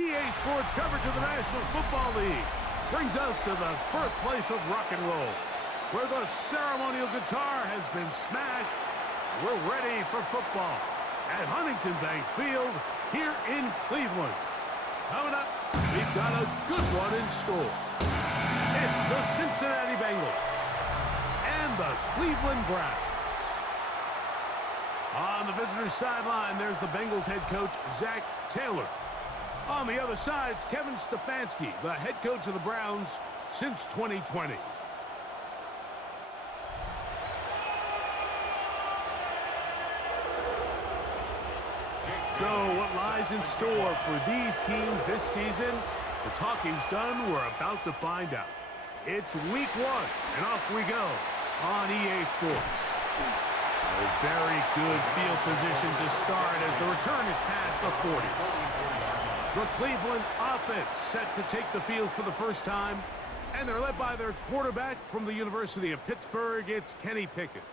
EA Sports coverage of the National Football League brings us to the birthplace of rock and roll, where the ceremonial guitar has been smashed. We're ready for football at Huntington Bank Field here in Cleveland. Coming up, we've got a good one in store. It's the Cincinnati Bengals and the Cleveland Browns. On the visitor's sideline, there's the Bengals head coach, Zach Taylor. On the other side, it's Kevin Stefanski, the head coach of the Browns since 2020. So what lies in store for these teams this season? The talking's done. We're about to find out. It's week 1, and off we go on EA Sports. A very good field position to start as the return is past the 40. The Cleveland offense set to take the field for the first time, and they're led by their quarterback from the University of Pittsburgh. It's Kenny Pickett.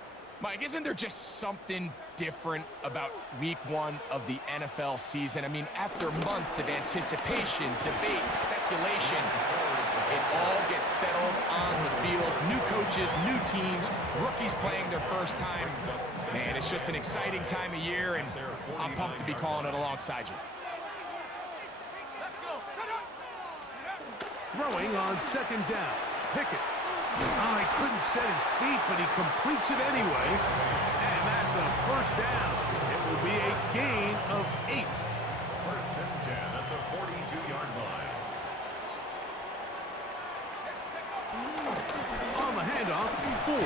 Mike, isn't there just something different about week 1 of the NFL season? I mean, after months of anticipation, debate, speculation, it all gets settled on the field. New coaches, new teams, rookies playing their first time. Man, it's just an exciting time of year, and I'm pumped to be calling it alongside you. Throwing on second down. Pickett. Oh, he couldn't set his feet, but he completes it anyway. And that's a first down. It will be a gain of 8. First and 10 at the 42-yard line. On the handoff, 4.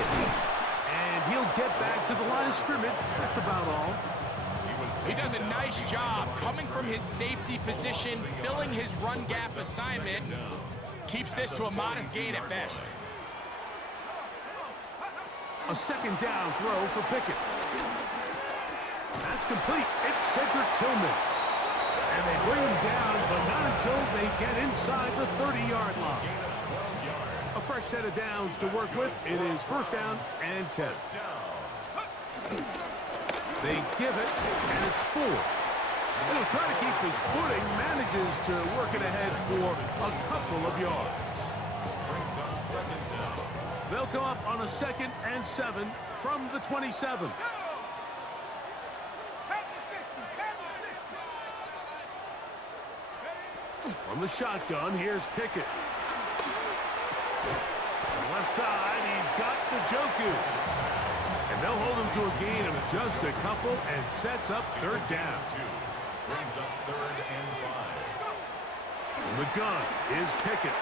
And he'll get back to the line of scrimmage. That's about all. He does a nice job coming from his safety position, filling his run gap assignment. Keeps this to a modest gain at best. A second down throw for Pickett. That's complete. It's Cedric Tillman. And they bring him down, but not until they get inside the 30-yard line. A fresh set of downs to work with. It is first down and 10. They give it, and it's 4. And he'll try to keep his footing, manages to work it ahead for a couple of yards. Brings up second down. They'll come up on a 2nd and 7 from the 27. From the shotgun, here's Pickett. On the left side, he's got Njoku. And they'll hold him to a gain of just a couple and sets up third down. Brings up 3rd and 5. The gun is Pickett.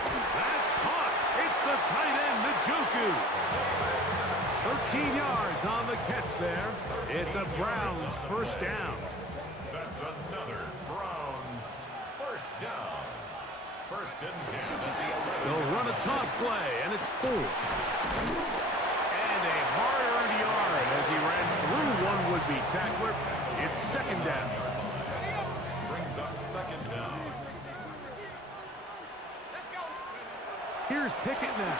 That's caught. It's the tight end, Njoku. 13 yards on the catch there. It's a Browns first down. That's another Browns first down. 1st and 10 at the 11. They'll run a toss play, and it's 4. And a hard-earned yard as he ran through one would-be tackler. It's 2nd down. Brings up 2nd down. Here's Pickett now.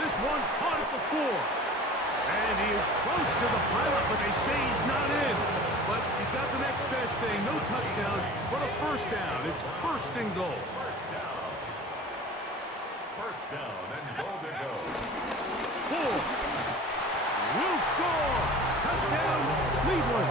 This one caught at the 4. And he is close to the pilot, but they say he's not in. But he's got the next best thing. No touchdown, but a first down. It's 1st and goal. First down. First down and goal to go. 4. Will score. Touchdown, Cleveland.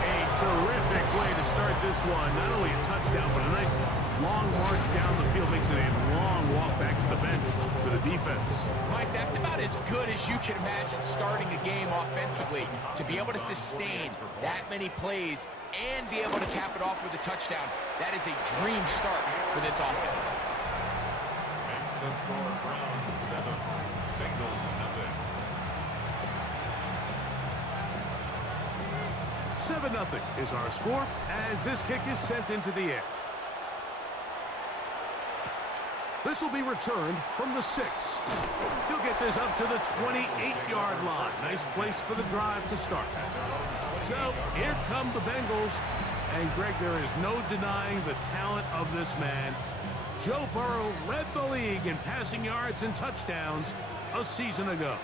A terrific way to start this one. Not only a touchdown, but a nice long march down the field. Makes it a long walk back to the bench for the defense. Mike, that's about as good as you can imagine starting a game offensively. To be able to sustain that many plays and be able to cap it off with a touchdown, that is a dream start for this offense. Makes the score Browns 7, Bengals nothing. 7-0 is our score as this kick is sent into the air. This will be returned from the 6. He'll get this up to the 28-yard line. Nice place for the drive to start. So here come the Bengals. And Greg, there is no denying the talent of this man. Joe Burrow led the league in passing yards and touchdowns a season ago.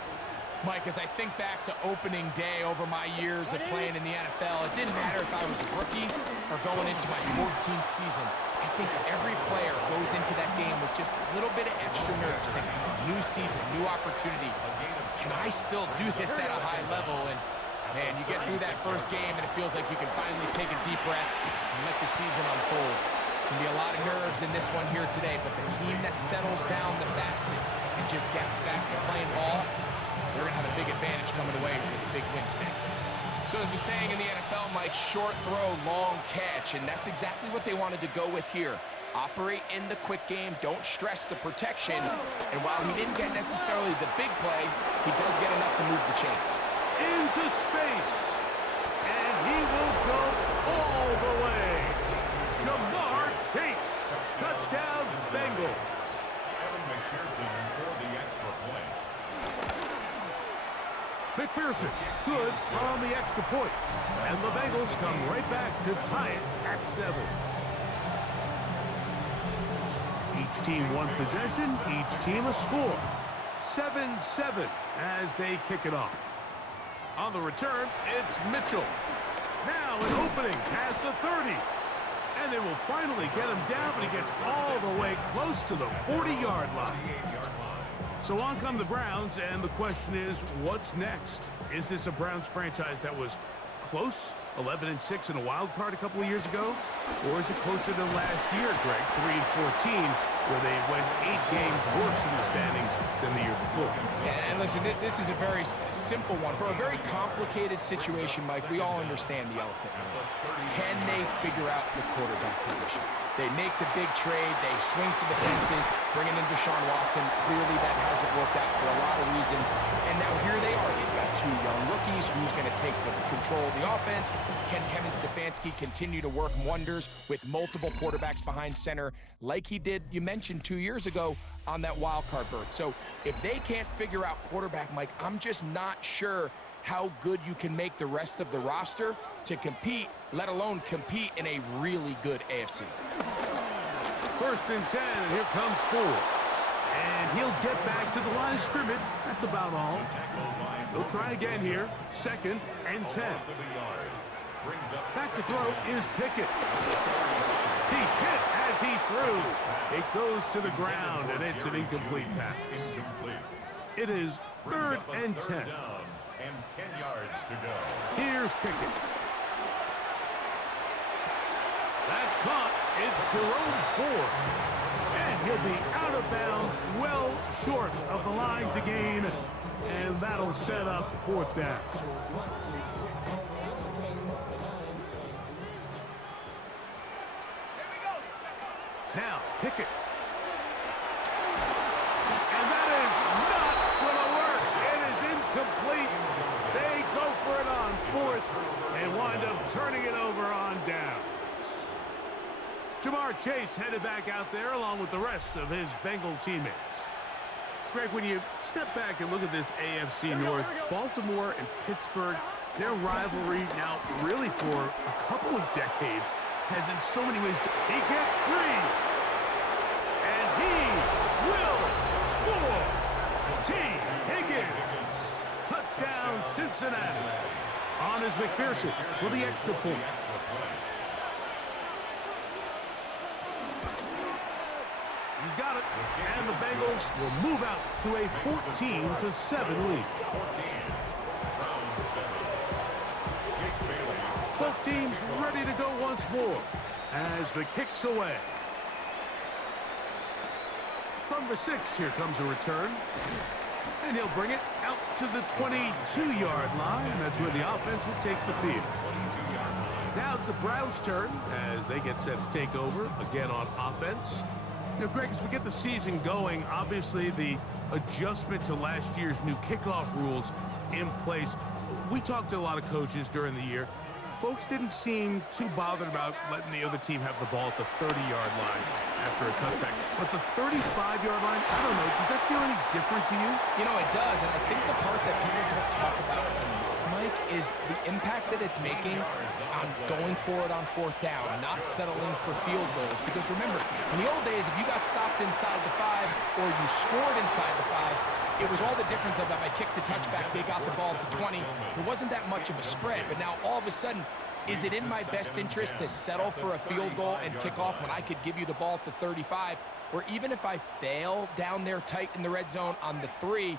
Mike, as I think back to opening day over my years of playing in the NFL, it didn't matter if I was a rookie or going into my 14th season. I think every player goes into that game with just a little bit of extra nerves, thinking, new season, new opportunity. Can I still do this at a high level? And, man, you get through that first game, and it feels like you can finally take a deep breath and let the season unfold. There's going to be a lot of nerves in this one here today, but the team that settles down the fastest and just gets back to playing ball, they're going to have a big advantage coming away with a big win today. So there's a saying in the NFL, Mike, short throw, long catch, and that's exactly what they wanted to go with here. Operate in the quick game, don't stress the protection, and while he didn't get necessarily the big play, he does get enough to move the chains. Into space, and he will go all the way. Jamar Chase, touchdown, Bengals. Evan McPherson for the extra point. McPherson, good on the extra point. And the Bengals come right back to tie it at 7. Each team one possession, each team a score. 7-7 as they kick it off. On the return, it's Mitchell. Now an opening past the 30. And they will finally get him down, but he gets all the way close to the 40-yard line. So on come the Browns, and the question is, what's next? Is this a Browns franchise that was close, 11-6 in a wild card a couple of years ago? Or is it closer to last year, Greg, 3-14, where they went 8 games worse in the standings than the year before? Yeah, and listen, this is a very simple one. For a very complicated situation, Mike, we all understand the elephant in the room. Can they figure out the quarterback position? They make the big trade, they swing for the fences, bringing in Deshaun Watson. Clearly that hasn't worked out for a lot of reasons. And now here they are. They've got 2 young rookies. Who's going to take the control of the offense? Can Kevin Stefanski continue to work wonders with multiple quarterbacks behind center like he did, you mentioned, 2 years ago on that wild card berth? So if they can't figure out quarterback, Mike, I'm just not sure how good you can make the rest of the roster to compete, let alone compete in a really good AFC. 1st and 10, and here comes 4. And he'll get back to the line of scrimmage. That's about all. He'll try again here. 2nd and 10. Back to throw is Pickett. He's hit as he threw. It goes to the ground, and it's an incomplete pass. It is 3rd and 10. And 10 yards to go. Here's Pickett. That's caught. It's Jerome Ford. And he'll be out of bounds, well short of the line to gain, and that'll set up 4th down. Now, Pickett. And that is not going to work. It is incomplete. They go for it on 4th and wind up turning it over on downs. Jamar Chase headed back out there along with the rest of his Bengal teammates. Greg, when you step back and look at this AFC North, Baltimore and Pittsburgh, their rivalry now really for a couple of decades has in so many ways. He gets 3. And he will score. T. Higgins. Touchdown, Cincinnati. On is McPherson for the extra point. He's got it. And the Bengals will move out to a 14-7 lead. Both teams ready to go once more as the kick's away. From the 6, here comes a return. And he'll bring it out to the 22-yard line. That's where the offense will take the field. Now it's the Browns' turn as they get set to take over again on offense. Now, Greg, as we get the season going, obviously the adjustment to last year's new kickoff rules in place. We talked to a lot of coaches during the year. Folks didn't seem too bothered about letting the other team have the ball at the 30-yard line after a touchback. But the 35-yard line, I don't know, does that feel any different to you? You know, it does, and I think the part that people don't talk about enough, Mike, is the impact that it's making on going for it on 4th down, not settling for field goals. Because remember, in the old days, if you got stopped inside the 5 or you scored inside the 5, it was all the difference of if I kicked a touchback, they got the ball at the 20. There wasn't that much of a spread, but now all of a sudden, is it in my best interest to settle for a field goal and kick off when I could give you the ball at the 35? Or even if I fail down there tight in the red zone on the 3,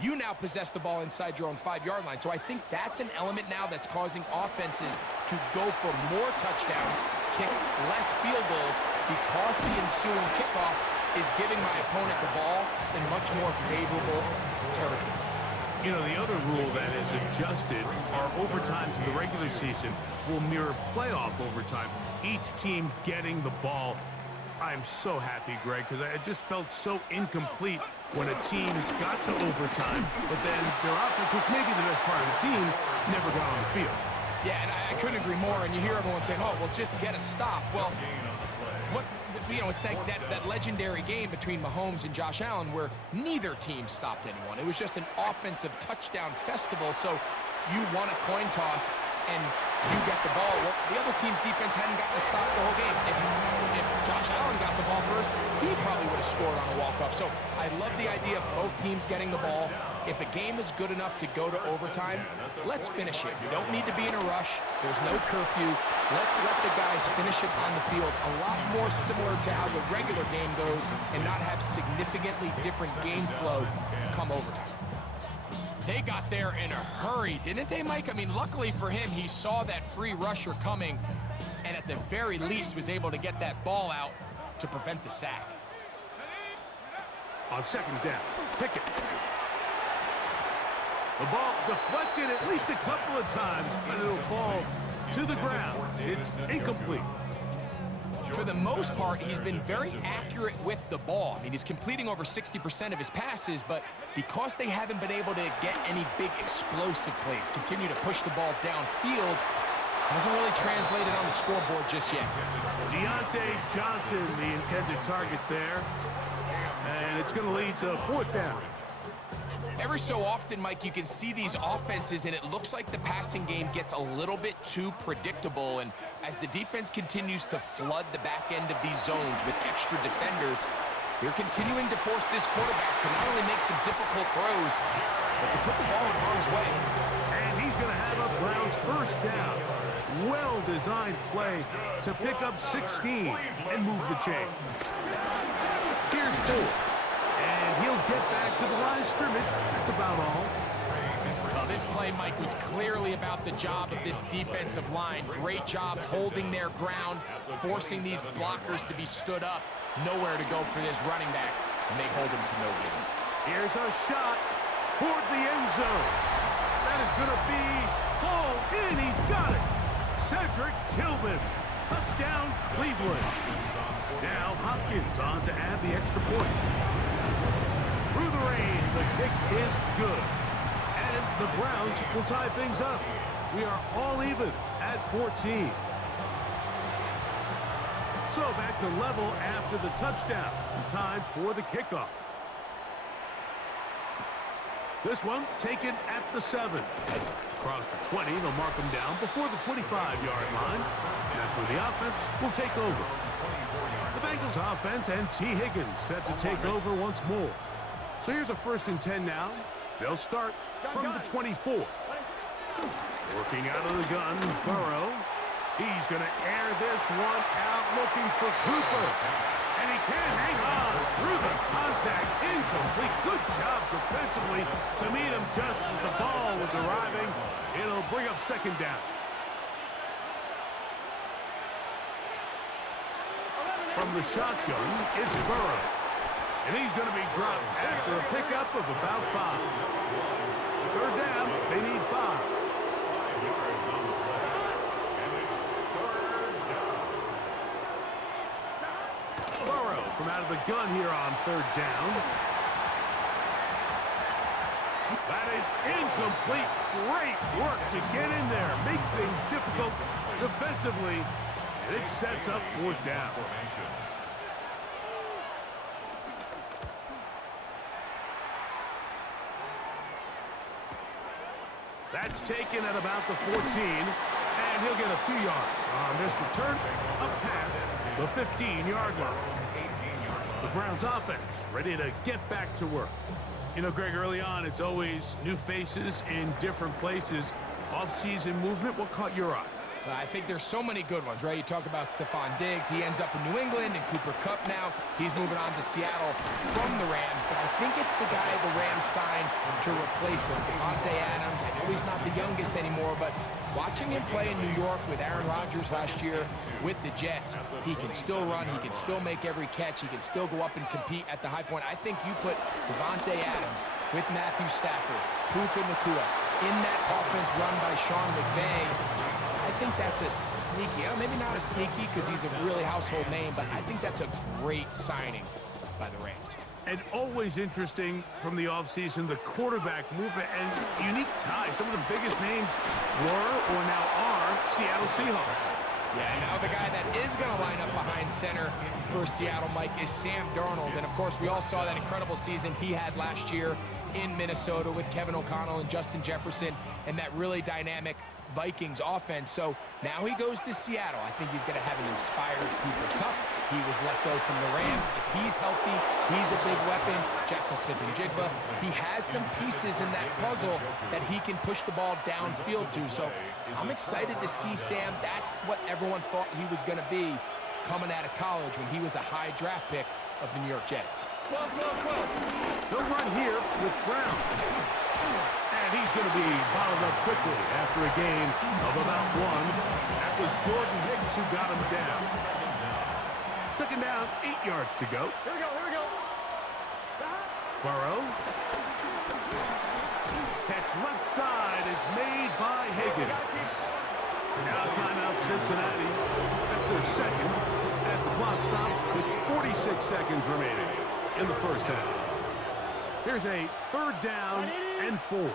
you now possess the ball inside your own 5-yard line. So I think that's an element now that's causing offenses to go for more touchdowns, kick less field goals, because the ensuing kickoff is giving my opponent the ball in much more favorable territory. You know, the other rule that is adjusted are overtimes in the regular season will mirror playoff overtime. Each team getting the ball. I'm so happy, Greg, because I just felt so incomplete when a team got to overtime, but then their offense, which may be the best part of the team, never got on the field. Yeah, and I couldn't agree more. And you hear everyone saying, oh, well, just get a stop. Well, it's that legendary game between Mahomes and Josh Allen where neither team stopped anyone. It was just an offensive touchdown festival. So you won a coin toss and you get the ball. Well, the other team's defense hadn't gotten a stop the whole game. If Josh Allen got the ball first, he probably would have scored on a walk-off. So I love the idea of both teams getting the ball. If a game is good enough to go to overtime, let's finish it. We don't need to be in a rush. There's no curfew. Let's let the guys finish it on the field. A lot more similar to how the regular game goes and not have significantly different game flow come overtime. They got there in a hurry, didn't they, Mike? I mean, luckily for him, he saw that free rusher coming and at the very least was able to get that ball out to prevent the sack. On 2nd down, Pickett. The ball deflected at least a couple of times, but it'll fall to the ground. It's incomplete. For the most part, he's been very accurate with the ball. I mean, he's completing over 60% of his passes, but because they haven't been able to get any big explosive plays, continue to push the ball downfield, hasn't really translated on the scoreboard just yet. Deontay Johnson, the intended target there, and it's going to lead to 4th down. Every so often, Mike, you can see these offenses, and it looks like the passing game gets a little bit too predictable. And as the defense continues to flood the back end of these zones with extra defenders, they're continuing to force this quarterback to not only make some difficult throws, but to put the ball in harm's way. And he's going to have a Browns 1st down. Well-designed play to pick up 16 and move the chains. Here's 4. And he'll get back to the line of scrimmage. That's about all. Well, this play, Mike, was clearly about the job of this defensive line. Great job holding their ground, forcing these blockers to be stood up. nowhere to go for this running back, and they hold him to no gain. Here's a shot toward the end zone. That is going to be hauled in. He's got it. Cedric Tillman. Touchdown, Cleveland. Now Hopkins on to add the extra point. Through the rain, the kick is good. And the Browns will tie things up. We are all even at 14. So back to level after the touchdown. And time for the kickoff. This one taken at the 7. Across the 20, they'll mark them down before the 25-yard line. And that's when the offense will take over. The Bengals offense and T. Higgins set to take over once more. So here's a 1st and 10 now. They'll start from the 24. Working out of the gun, Burrow. He's going to air this one out looking for Cooper. And he can't hang on through the contact. Incomplete. Good job defensively to meet him just as the ball was arriving. It'll bring up 2nd down. From the shotgun, it's Burrow. And he's going to be dropped after a pickup of about 5. 3rd down, they need 5. From out of the gun here on 3rd down. That is incomplete. Great work to get in there. Make things difficult defensively. And it sets up 4th down. That's taken at about the 14. And he'll get a few yards on this return. Up past the 15-yard line. The Browns offense ready to get back to work. You know, Greg, early on, it's always new faces in different places. Off-season movement, what caught your eye? I think there's so many good ones, right? You talk about Stephon Diggs. He ends up in New England, and Cooper Kupp now. He's moving on to Seattle from the Rams, but I think it's the guy the Rams signed to replace him, Davante Adams. I know he's not the youngest anymore, but watching him play in New York with Aaron Rodgers last year with the Jets, he can still run, he can still make every catch, he can still go up and compete at the high point. I think you put Davante Adams with Matthew Stafford, Puka Nacua, in that offense run by Sean McVay. I think that's a sneaky, maybe not a sneaky because he's a really household name, but I think that's a great signing by the Rams. And always interesting from the offseason, the quarterback movement and unique ties. Some of the biggest names were or now are Seattle Seahawks. Yeah, now the guy that is going to line up behind center for Seattle, Mike, is Sam Darnold. And, of course, we all saw that incredible season he had last year in Minnesota with Kevin O'Connell and Justin Jefferson and that really dynamic Vikings offense. So now he goes to Seattle. I think he's going to have an inspired Cooper Kupp. He was let go from the Rams. If he's healthy, he's a big weapon. Jackson Smith-Njigba. He has some pieces in that puzzle that he can push the ball downfield to. So I'm excited to see Sam. That's what everyone thought he was going to be coming out of college when he was a high draft pick of the New York Jets. They'll run here with Brown. And he's going to be bottled up quickly after a gain of about 1. That was Jordan Hicks who got him down. 2nd down, 8 yards to go. Here we go. Burrow. Catch left side is made by Higgins. Now timeout Cincinnati. That's their 2nd as the clock stops with 46 seconds remaining in the 1st half. Here's a 3rd down and 4.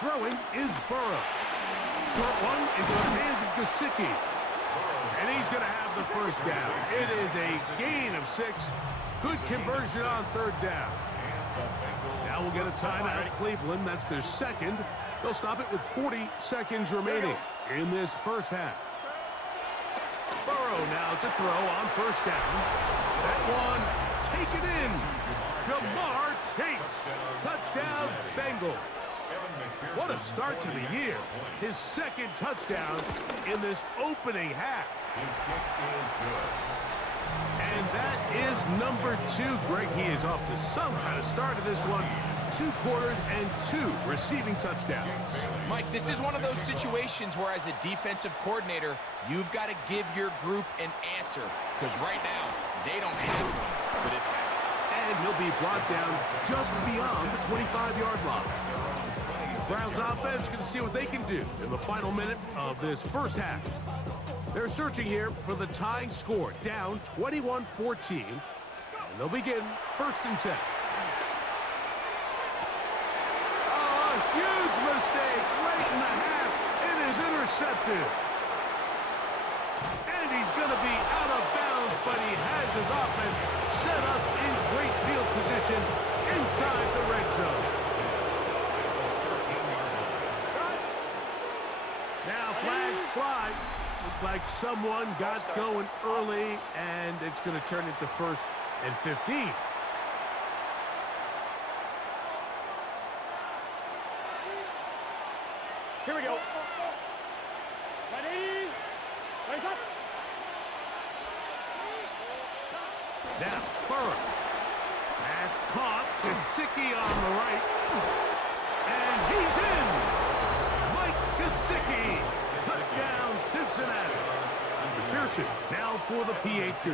Throwing is Burrow. Short one into the hands of Gesicki. And he's going to have the 1st down. It is a gain of 6. Good conversion on 3rd down. Now we'll get a timeout. Cleveland, that's their 2nd. They'll stop it with 40 seconds remaining in this 1st half. Burrow now to throw on 1st down. That one taken in. Jamar Chase. Touchdown, Bengals. What a start to the year. His 2nd touchdown in this opening half. His kick is good. And that is number 2. Greg, he is off to some kind of start of this one. 2 quarters and 2 receiving touchdowns. Mike, this is one of those situations where as a defensive coordinator, you've got to give your group an answer, because right now, they don't have one for this guy. And he'll be brought down just beyond the 25-yard line. Browns offense going to see what they can do in the final minute of this first half. They're searching here for the tying score, down 21-14, and they'll begin 1st and 10. Oh, a huge mistake late in the half. It is intercepted. And he's going to be out of bounds, but he has his offense set up in great field position inside the red zone. Now flags fly. Looks like someone got going early, and it's going to turn into 1st and 15. Here we go. Ready? Raise up. Now, Burrow. Pass caught. Gesicki on the right. And he's in. Mike Gesicki. Touchdown, Cincinnati. McPherson now for the PAT.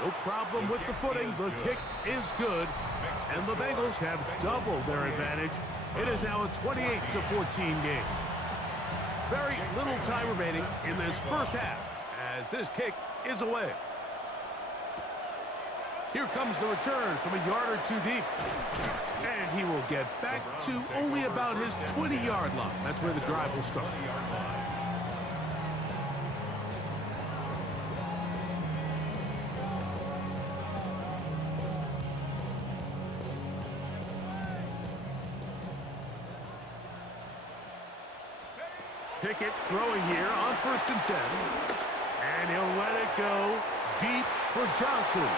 No problem with the footing. The kick is good. And the Bengals have doubled their advantage. It is now a 28-14 game. Very little time remaining in this first half as this kick is away. Here comes the return from a yard or 2 deep. And he will get back to only about his 20-yard line. That's where the drive will start. Pickett throwing here on 1st and 10. And he'll let it go deep for Johnson.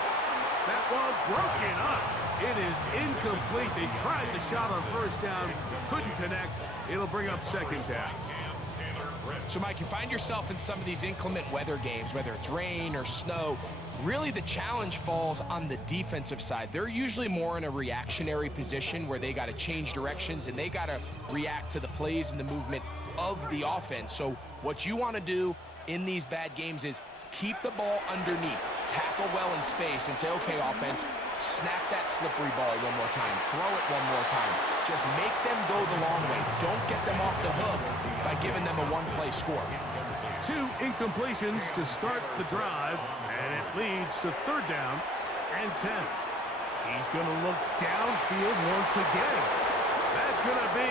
That one broken up. It is incomplete. They tried the shot on 1st down, couldn't connect. It'll bring up 2nd down. So, Mike, you find yourself in some of these inclement weather games, whether it's rain or snow. Really, the challenge falls on the defensive side. They're usually more in a reactionary position where they got to change directions and they got to react to the plays and the movement of the offense. So what you want to do in these bad games is keep the ball underneath, tackle well in space, and say, okay, offense, snap that slippery ball one more time, throw it one more time. Just make them go the long way. Don't get them off the hook by giving them a one-play score. 2 incompletions to start the drive, and it leads to 3rd down and 10. He's going to look downfield once again. That's going to be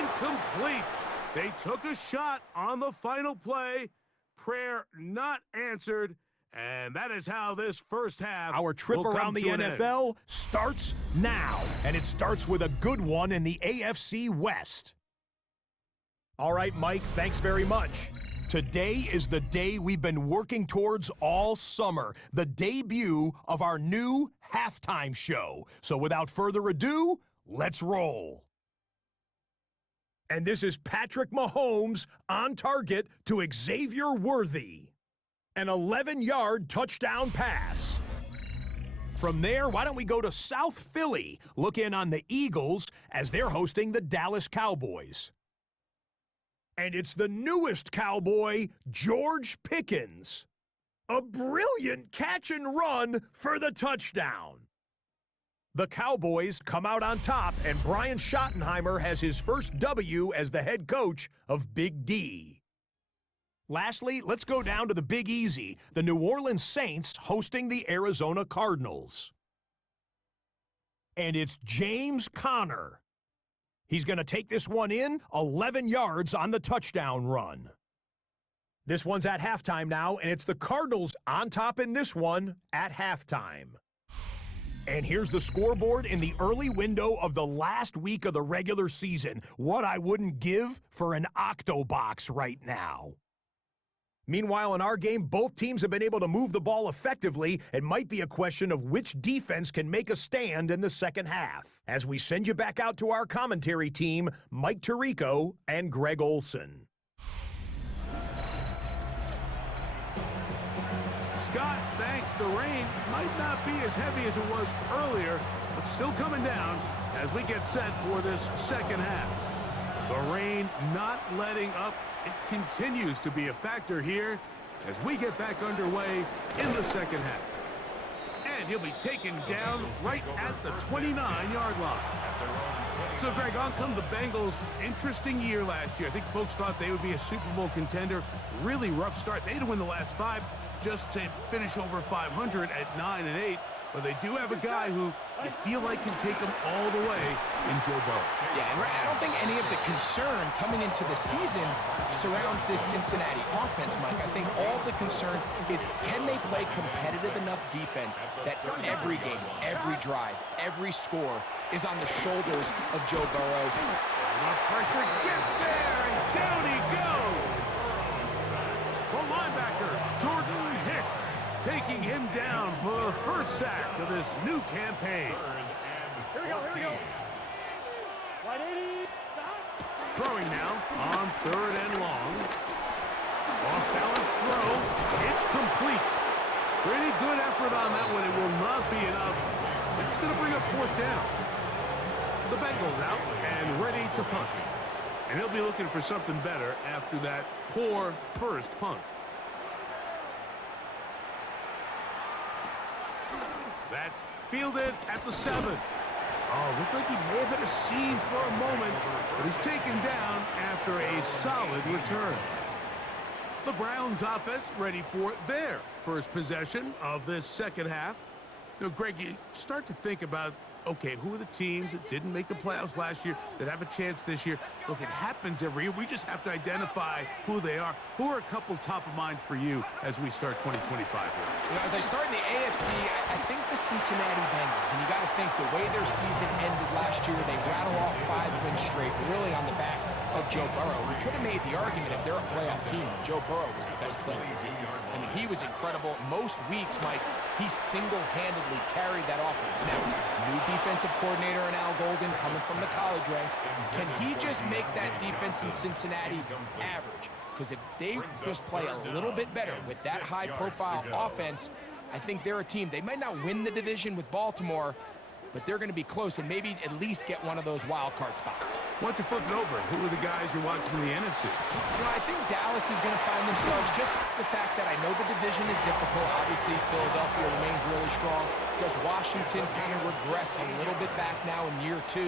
incomplete. They took a shot on the final play. Prayer not answered. And that is how this first half Our trip around the NFL starts now. And it starts with a good one in the AFC West. All right, Mike, thanks very much. Today is the day we've been working towards all summer, the debut of our new halftime show. So without further ado, let's roll. And this is Patrick Mahomes on target to Xavier Worthy. An 11-yard touchdown pass. From there, why don't we go to South Philly, look in on the Eagles as they're hosting the Dallas Cowboys. And it's the newest Cowboy, George Pickens. A brilliant catch and run for the touchdown. The Cowboys come out on top, and Brian Schottenheimer has his first W as the head coach of Big D. Lastly, let's go down to the Big Easy, the New Orleans Saints hosting the Arizona Cardinals. And it's James Conner. He's going to take this one in, 11 yards on the touchdown run. This one's at halftime now, and it's the Cardinals on top in this one at halftime. And here's the scoreboard in the early window of the last week of the regular season. What I wouldn't give for an Octobox right now. Meanwhile, in our game, both teams have been able to move the ball effectively. It might be a question of which defense can make a stand in the second half. As we send you back out to our commentary team, Mike Tirico and Greg Olson. Scott, thanks the rain might not be as heavy as it was earlier, but still coming down as we get set for this second half. The rain not letting up. It continues to be a factor here as we get back underway in the second half. And he'll be taken down right at the 29-yard line. So, Greg, on come the Bengals. Interesting year last year. I think folks thought they would be a Super Bowl contender. Really rough start. They had to win the last 5 just to finish over 500 at 9-8. But they do have a guy who you feel like can take them all the way in Joe Burrow. Yeah, and I don't think any of the concern coming into the season surrounds this Cincinnati offense, Mike. I think all the concern is, can they play competitive enough defense that every game, every drive, every score is on the shoulders of Joe Burrow. The pressure gets there, and down he goes. The linebacker, Jordan Hicks, taking him down for the first sack of this new campaign. Here we go, here we go. 180, stop. Throwing now on 3rd and long. Off-balance throw. It's complete. Pretty good effort on that one. It will not be enough. It's going to bring up 4th down. The Bengals out and ready to punt. And he'll be looking for something better after that poor first punt. That's fielded at the 7. Oh, looked like he may have hit a seam for a moment, but is taken down after a solid return. The Browns offense ready for their first possession of this second half. You know, Greg, you start to think about, okay, who are the teams that didn't make the playoffs last year that have a chance this year? Look, it happens every year. We just have to identify who they are. Who are a couple top of mind for you as we start 2025 here? You know, as I start in the AFC, I think the Cincinnati Bengals, and you got to think the way their season ended last year, they rattle off 5 wins straight, really on the back of Joe Burrow. We could have made the argument if they're a playoff team, Joe Burrow was the best player. I mean, he was incredible. Most weeks, Mike, he single-handedly carried that offense. Now, new defensive coordinator in Al Golden coming from the college ranks. Can he just make that defense in Cincinnati average? Because if they just play a little bit better with that high-profile offense, I think they're a team. They might not win the division with Baltimore, but they're going to be close and maybe at least get one of those wild card spots. Why don't you flip it over? Who are the guys you're watching in the NFC? You know, I think Dallas is going to find themselves, just the fact that I know the division is difficult. Obviously, Philadelphia remains really strong. Does Washington kind of regress a little bit back now in year 2?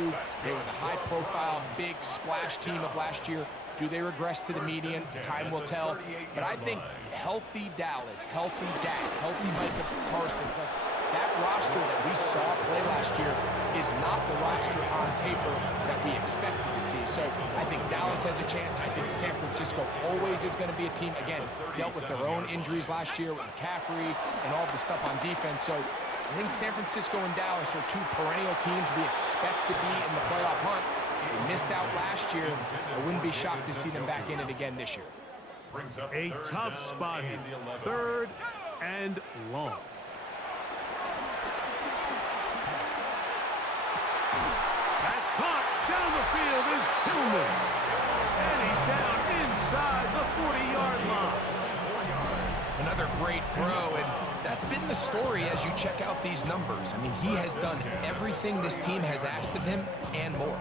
They were the high-profile, big splash team of last year. Do they regress to the median? Time will tell. But I think healthy Dallas, healthy Dak, healthy Micah Parsons, like that roster that we saw play last year is not the roster on paper that we expected to see. So I think Dallas has a chance. I think San Francisco always is going to be a team, again, dealt with their own injuries last year with McCaffrey and all the stuff on defense. So I think San Francisco and Dallas are 2 perennial teams we expect to be in the playoff hunt. They missed out last year. I wouldn't be shocked to see them back in it again this year. A tough spot here. 3rd and long. That's caught. Down the field is Tillman. And he's down inside the 40-yard line. Another great throw, and that's been the story as you check out these numbers. I mean, he has done everything this team has asked of him and more.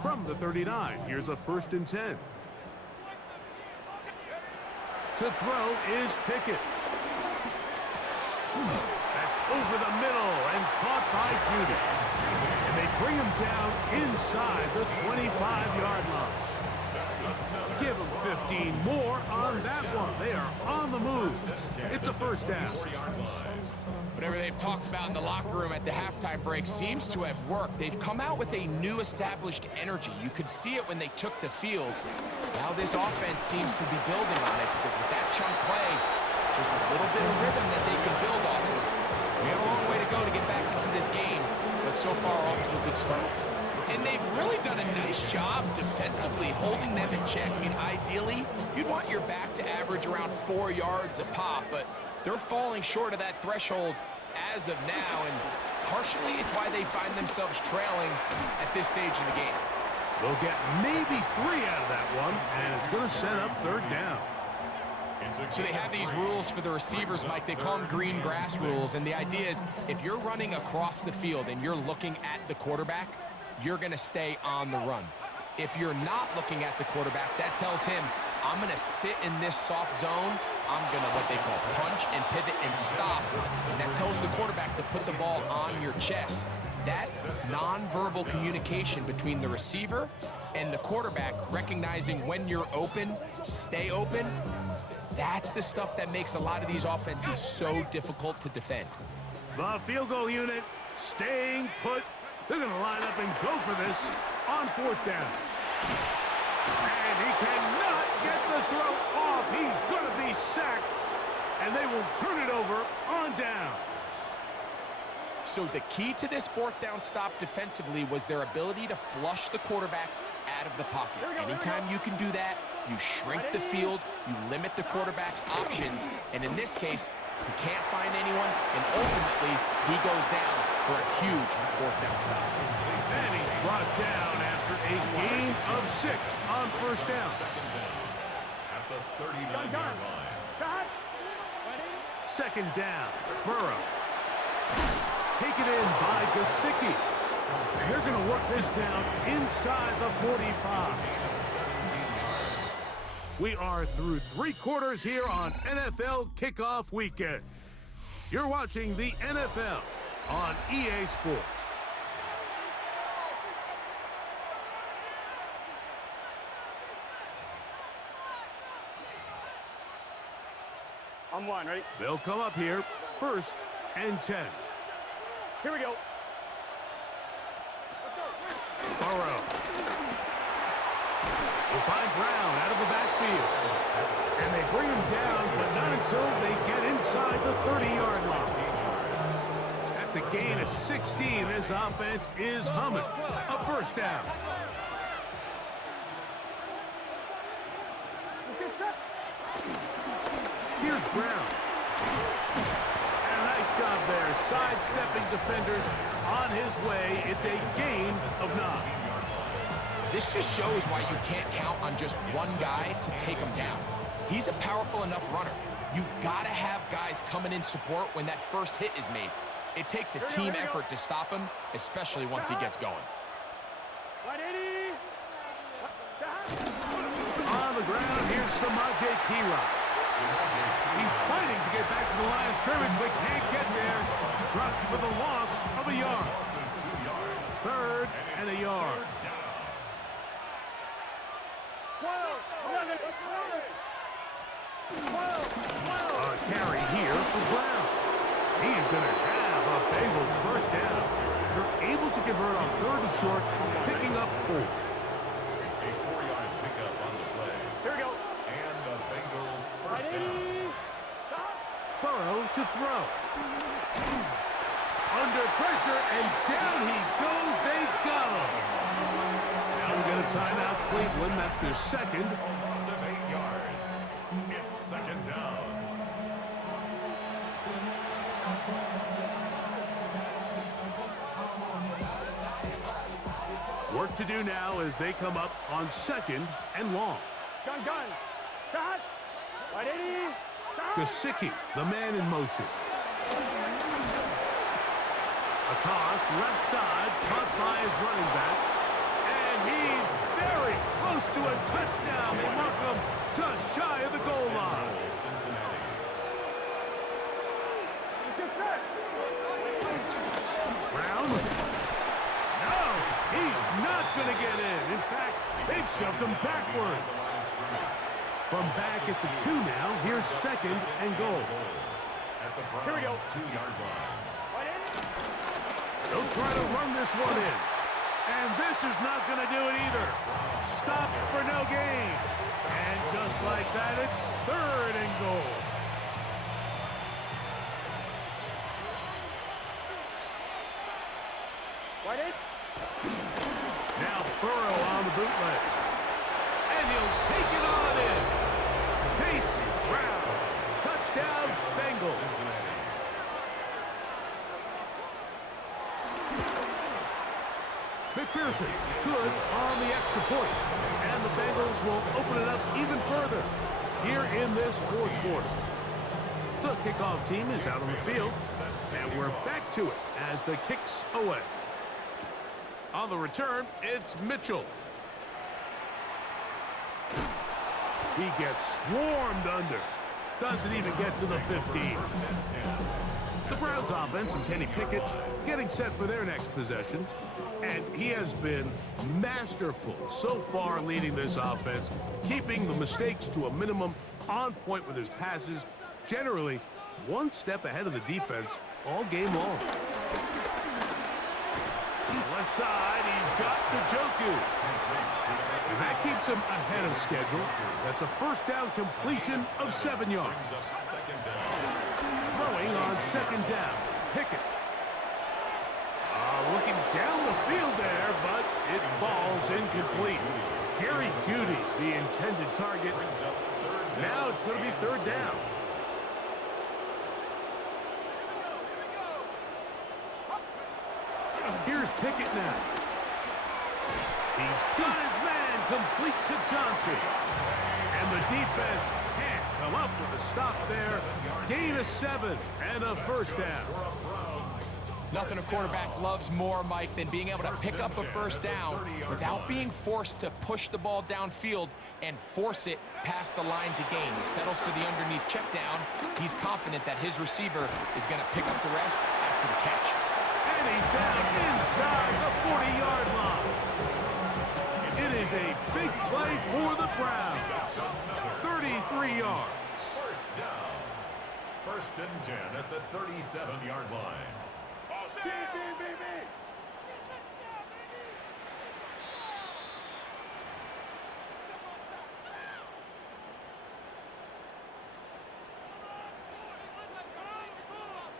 From the 39, here's a 1st and 10. To throw is Pickett. That's over the middle and caught by Judy. And they bring him down inside the 25-yard line. Give him 15 more on that one. They are on the move. It's a 1st down. Whatever they've talked about in the locker room at the halftime break seems to have worked. They've come out with a new established energy. You could see it when they took the field. Now this offense seems to be building on it because with that chunk play, just a little bit of rhythm that they can build off of. We have a long way to go to get back into this game, but so far off to a good start. And they've really done a nice job defensively holding them in check. I mean, ideally, you'd want your back to average around 4 yards a pop, but they're falling short of that threshold as of now, and partially it's why they find themselves trailing at this stage in the game. They'll get maybe 3 out of that one, and it's going to set up third down. So they have these rules for the receivers, Mike. They call them green grass rules, and the idea is if you're running across the field and you're looking at the quarterback, you're going to stay on the run. If you're not looking at the quarterback, that tells him, I'm going to sit in this soft zone. I'm going to, what they call, punch and pivot and stop. That tells the quarterback to put the ball on your chest. That nonverbal communication between the receiver and the quarterback, recognizing when you're open, stay open, that's the stuff that makes a lot of these offenses so difficult to defend. The field goal unit staying put. They're going to line up and go for this on fourth down. And he cannot get the throw off. He's going to be sacked, and they will turn it over on down. So the key to this fourth down stop defensively was their ability to flush the quarterback out of the pocket. Anytime you can do that, you shrink the field, you limit the quarterback's options, and in this case, he can't find anyone, and ultimately, he goes down for a huge fourth down stop. And he's brought down after a gain of 6 on first down. At the 39-yard line. Second down, Burrow. Taken in by Gesicki. And they're going to work this down inside the 45. We are through 3 quarters here on NFL Kickoff Weekend. You're watching the NFL on EA Sports. I'm 1, ready? They'll come up here, 1st and 10. Here we go. Burrow. Will find Brown out of the backfield. And they bring him down, but not until they get inside the 30-yard line. That's a gain of 16. This offense is humming. A first down. Here's Brown. And a nice job there, sidestepping defenders on his way. It's a gain of 9. This just shows why you can't count on just one guy to take him down. He's a powerful enough runner. You gotta have guys coming in support when that first hit is made. It takes a team effort to stop him, especially once he gets going. 180. On the ground, here's Samaje Perine. He's fighting to get back to the line of scrimmage, but can't get there. Dropped for the loss of a yard. 3rd and a yard. 12. A carry here for Brown. He's going to have a Bengals first down. They're able to convert on 3rd and short, picking up 4. A 4-yard pickup on the play. Here we go. And the Bengals first down. Burrow to throw. Under pressure, and down he goes. They got him. Now we get a timeout, Cleveland. That's their 2nd. Loss of 8 yards. It's 2nd down. Work to do now as they come up on 2nd and long. Gun. Shot. 180. Gesicki, the man in motion. A toss, left side, caught by his running back. And he's very close to a touchdown. They mark him just shy of the goal line. Cincinnati. Brown. No, he's not going to get in. In fact, they've shoved him backwards. From back at the 2 now, here's 2nd and goal. At the Browns' 2-yard line. They'll try to run this one in. And this is not going to do it either. Stop for no gain. And just like that, it's 3rd and goal. Now Burrow on the bootleg. And he'll take it on in. Chase Brown. Touchdown, Bengals. McPherson, good on the extra point. And the Bengals will open it up even further here in this fourth quarter. The kickoff team is out on the field, and we're back to it as the kick's away. On the return, it's Mitchell. He gets swarmed under. Doesn't even get to the 15. The Browns offense and Kenny Pickett getting set for their next possession. And he has been masterful so far leading this offense, keeping the mistakes to a minimum, on point with his passes, generally one step ahead of the defense all game long. Left side, he's got Njoku. And that keeps him ahead of schedule. That's a first down completion of 7 yards. Throwing on second down. Pickett. Looking down the field there, but it falls incomplete. Jerry Jeudy, the intended target. Now it's going to be third down. Here's Pickett now. He's got his man complete to Johnson. And the defense can't come up with a stop there. Gain of 7 and a first down. Nothing a quarterback loves more, Mike, than being able to pick up a first down without being forced to push the ball downfield and force it past the line to gain. He settles for the underneath check down. He's confident that his receiver is going to pick up the rest after the catch. And he's down inside the 40-yard line. It is a big play for the Browns. 33 yards. First down. First and 10 at the 37-yard line.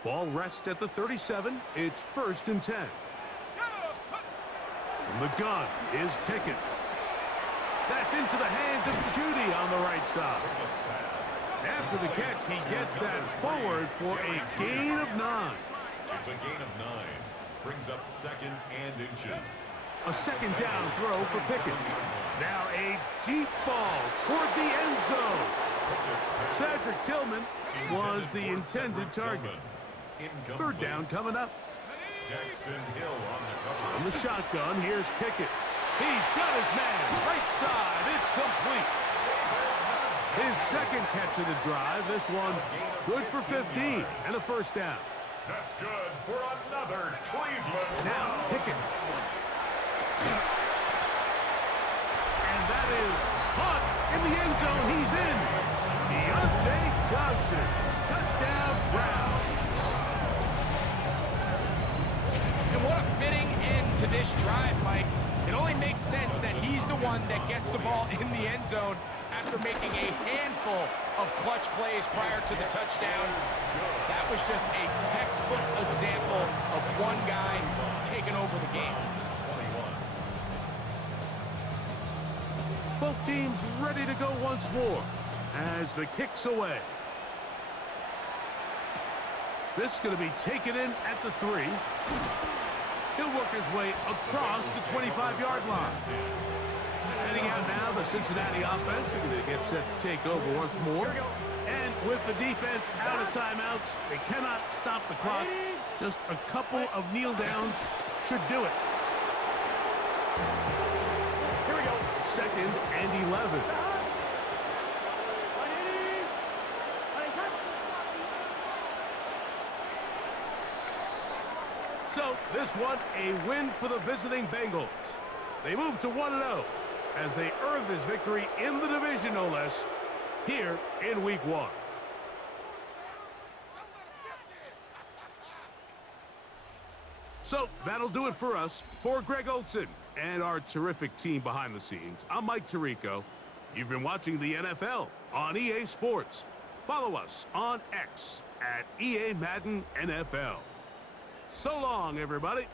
Ball rests at the 37. It's first and 10. From the gun is Pickett. That's into the hands of Jeudy on the right side. After the catch, he gets that forward for a gain of 9. It's a gain of 9. Brings up second and inches. A second down throw for Pickett. Now a deep ball toward the end zone. Cedric Tillman was the intended target. Third down coming up. On the shotgun, here's Pickett. He's got his man. Right side. It's complete. His second catch of the drive. This one good for 15 and a first down. That's good for another Cleveland. Now Pickett. And that is caught in the end zone. He's in. Deontay Johnson. Touchdown Browns. And what a fitting end to this drive, Mike. It only makes sense that he's the one that gets the ball in the end zone after making a handful of clutch plays prior to the touchdown. That was just a textbook example of one guy taking over the game. Both teams ready to go once more as the kick's away. This is going to be taken in at the 3. He'll work his way across the 25-yard line. Heading out now, the Cincinnati offense. They're going to get set to take over once more. And with the defense out of timeouts, they cannot stop the clock. Just a couple of kneel downs should do it. Here we go. Second and 11. So this one, a win for the visiting Bengals. They move to 1-0 as they earn this victory in the division, no less, here in Week 1. So that'll do it for us. For Greg Olson and our terrific team behind the scenes, I'm Mike Tirico. You've been watching the NFL on EA Sports. Follow us on X at EA Madden NFL. So long, everybody.